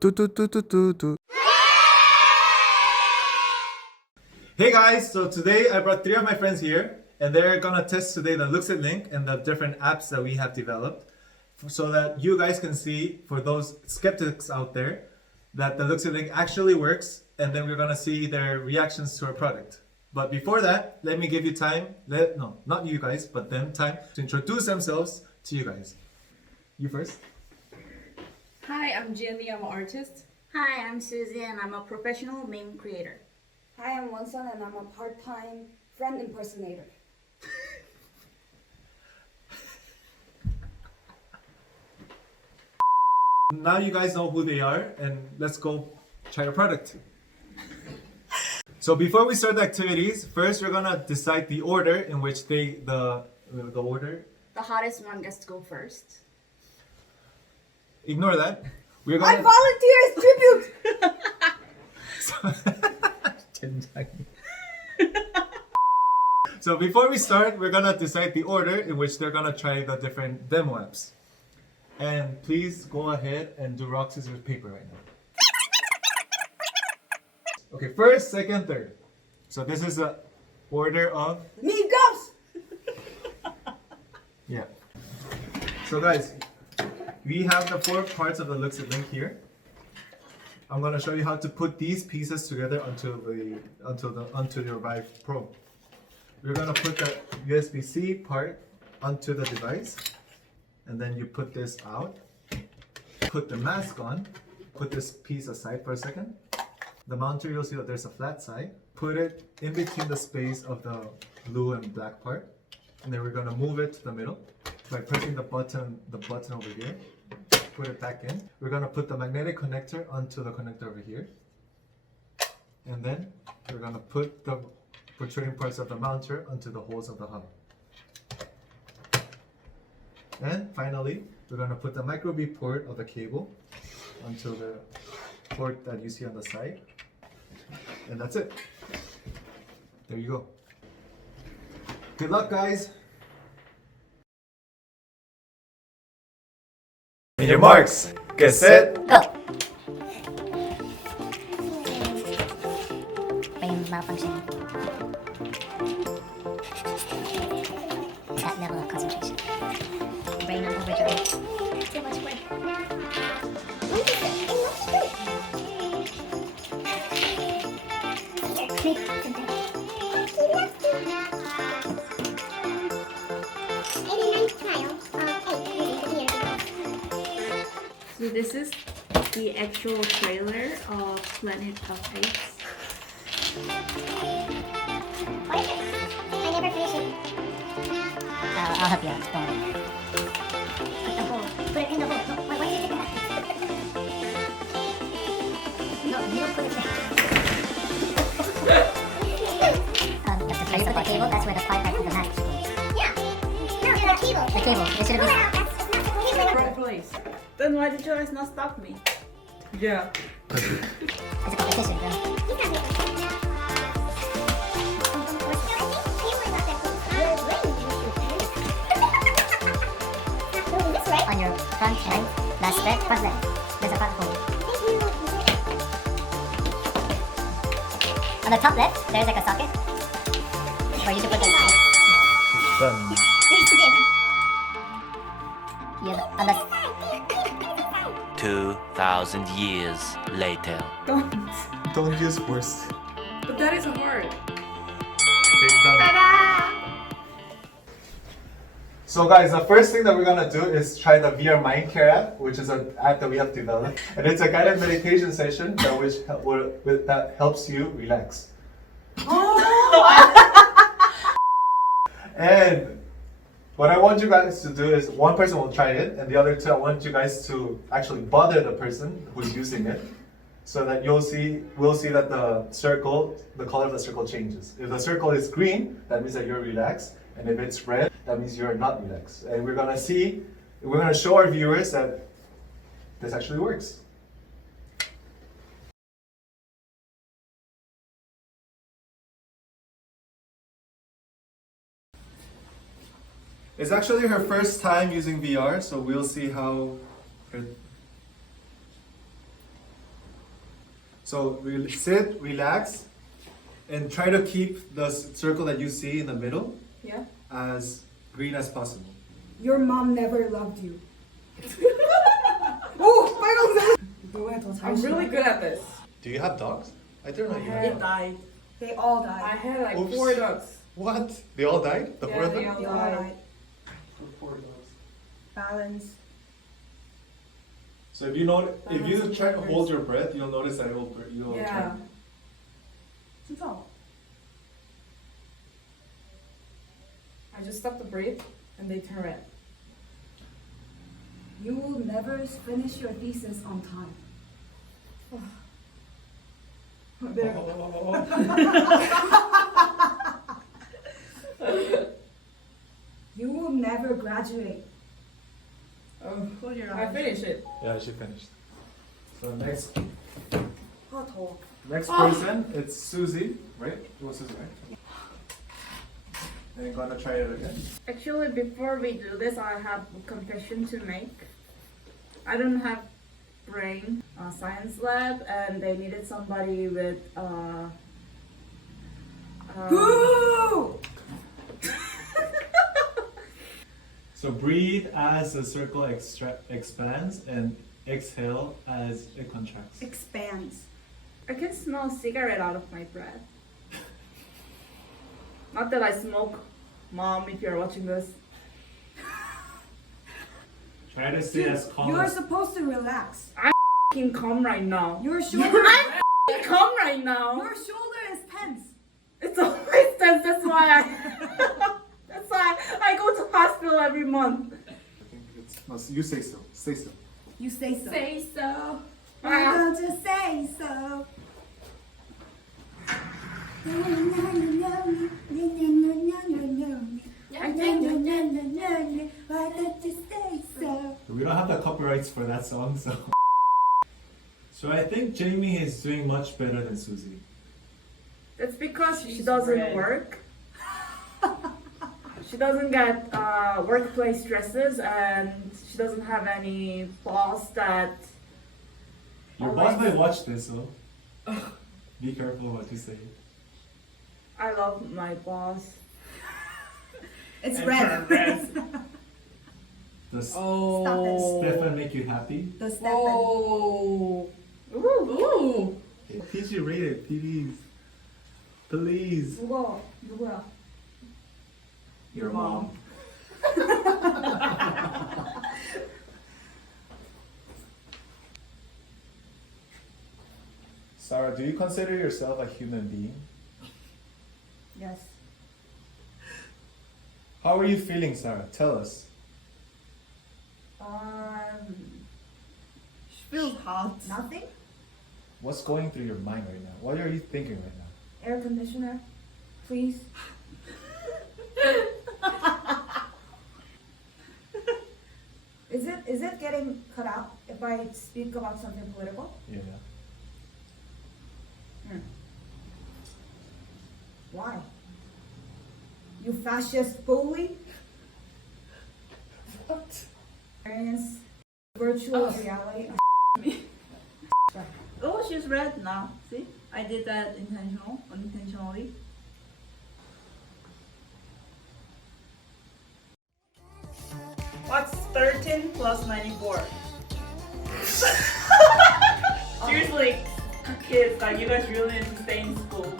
Tu, tu, tu, tu, tu, tu. Hey guys, so today I brought 3 of my friends here and they're gonna test today the Looxid link and the different apps that we have developed so that you guys can see, for those skeptics out there, that the Looxid link actually works, and then we're gonna see their reactions to our product. But before that, let me give you time, not you guys, but them time to introduce themselves to you guys. You first. Hi, I'm Jenny. I'm an artist. Hi, I'm Susie and I'm a professional meme creator. Hi, I'm Wonson and I'm a part-time friend impersonator. Now you guys know who they are, and let's go try our product. So before we start the activities, first we're gonna decide the order in which the order. The hottest one gets to go first. Ignore that. We're I gonna. volunteer as tribute! So before we start, we're gonna decide the order in which they're gonna try the different demo apps. And please go ahead and do rock, scissors, paper right now. Okay, first, second, third. So this is the order of. Migos! Yeah. So guys, we have the 4 parts of the Looxid link here. I'm gonna show you how to put these pieces together onto the Revive Pro. We're gonna put the USB-C part onto the device, and then you put this out. Put the mask on. Put this piece aside for a second. The mounter, you'll see that there's a flat side. Put it in between the space of the blue and black part, and then we're gonna move it to the middle by pressing the button over here. Put it back in. We're gonna put the magnetic connector onto the connector over here, and then we're gonna put the protruding parts of the mounter onto the holes of the hub. And finally, we're gonna put the micro B port of the cable onto the port that you see on the side, and that's it. There you go. Good luck, guys. And your marks. Get set. Go! Brain malfunction. That level of concentration. Brain on overdrive. Too much work. So this is the actual trailer of Planet of Apes. I never finish it. I'll help you out. Don't worry. Put the hole. Put it in the hole. No, why did you take that? No, you don't put it there. That's the trace of the cable. That's where the pipe back to the match goes. Yeah. No, the cable. The cable. It should have been. Right place. Then why did you guys not stop me? Yeah. It's a competition, bro. On your front leg, last leg, front leg. There's a front hole. On the top left, there's like a socket where you can put the. Done. Yeah, on the. 2,000 years later. Don't use worst. But that is hard. Okay, done. So guys, the first thing that we're gonna do is try the VR Mind Care app, which is an app that we have developed, and it's a guided meditation session that helps you relax. And what I want you guys to do is, one person will try it, and the other 2, I want you guys to actually bother the person who's using it, so that we'll see that the color of the circle changes. If the circle is green, that means that you're relaxed, and if it's red, that means you're not relaxed. And we're gonna show our viewers that this actually works. It's actually her first time using VR, so we'll see how her So sit, relax, and try to keep the circle that you see in the middle Yeah. as green as possible. Your mom never loved you. I'm really good at this. Do you have dogs? I don't know. You have It dogs. died. They all I died. had like Oops. 4 ducks. What? They all died? The Yeah, four of they them? all They all died. died. Poor dogs. Balance. So if you try to hold your breath, you'll notice that you'll Yeah. turn. 진짜. I just stop to breathe and they turn red. You will never finish your thesis on time. You will never graduate. Close your I eyes. finish it. Yeah, she finished. So next 더워. person, it's Susie, right? It was Susie, right? And you're gonna try it again. Actually, before we do this, I have a confession to make. I don't have brain science lab, and they needed somebody with Boo! So breathe as the circle expands and exhale as it contracts. Expands. I can smell cigarette out of my breath. Not that I smoke, Mom, if you're watching this. Try to stay as calm You're as supposed to relax. Can come right now. Your shoulder, I'm come right now. your shoulder is tense. It's always tense. That's why that's why I go to hospital every month. I think it's no, you say so. Say so. You say so. Say so. Why don't you say so? Why don't you say so? We don't have the copyrights for that song, so. So I think Jamie is doing much better than Susie. That's because she She's doesn't red. work. She doesn't get workplace stresses, and she doesn't have any boss that. Your boss might watch this, so be careful what you say. I love my boss. It's And red. turn Does Oh. Stefan make you happy? The Stefan. Oh. Ooh. Ooh. PG rated, please. Please. 누가? 누구야? Your mom. Sarah, do you consider yourself a human being? Yes. How are you feeling, Sarah? Tell us. She feels hot. Nothing? What's going through your mind right now? What are you thinking right now? Air conditioner, please. Is it getting cut out if I speak about something political? Yeah. Why? You fascist bully? What? Experience virtual reality. Oh, she's red now. See? I did that unintentionally. What's 13 plus 94? Seriously, kids, like you guys really need to stay in school.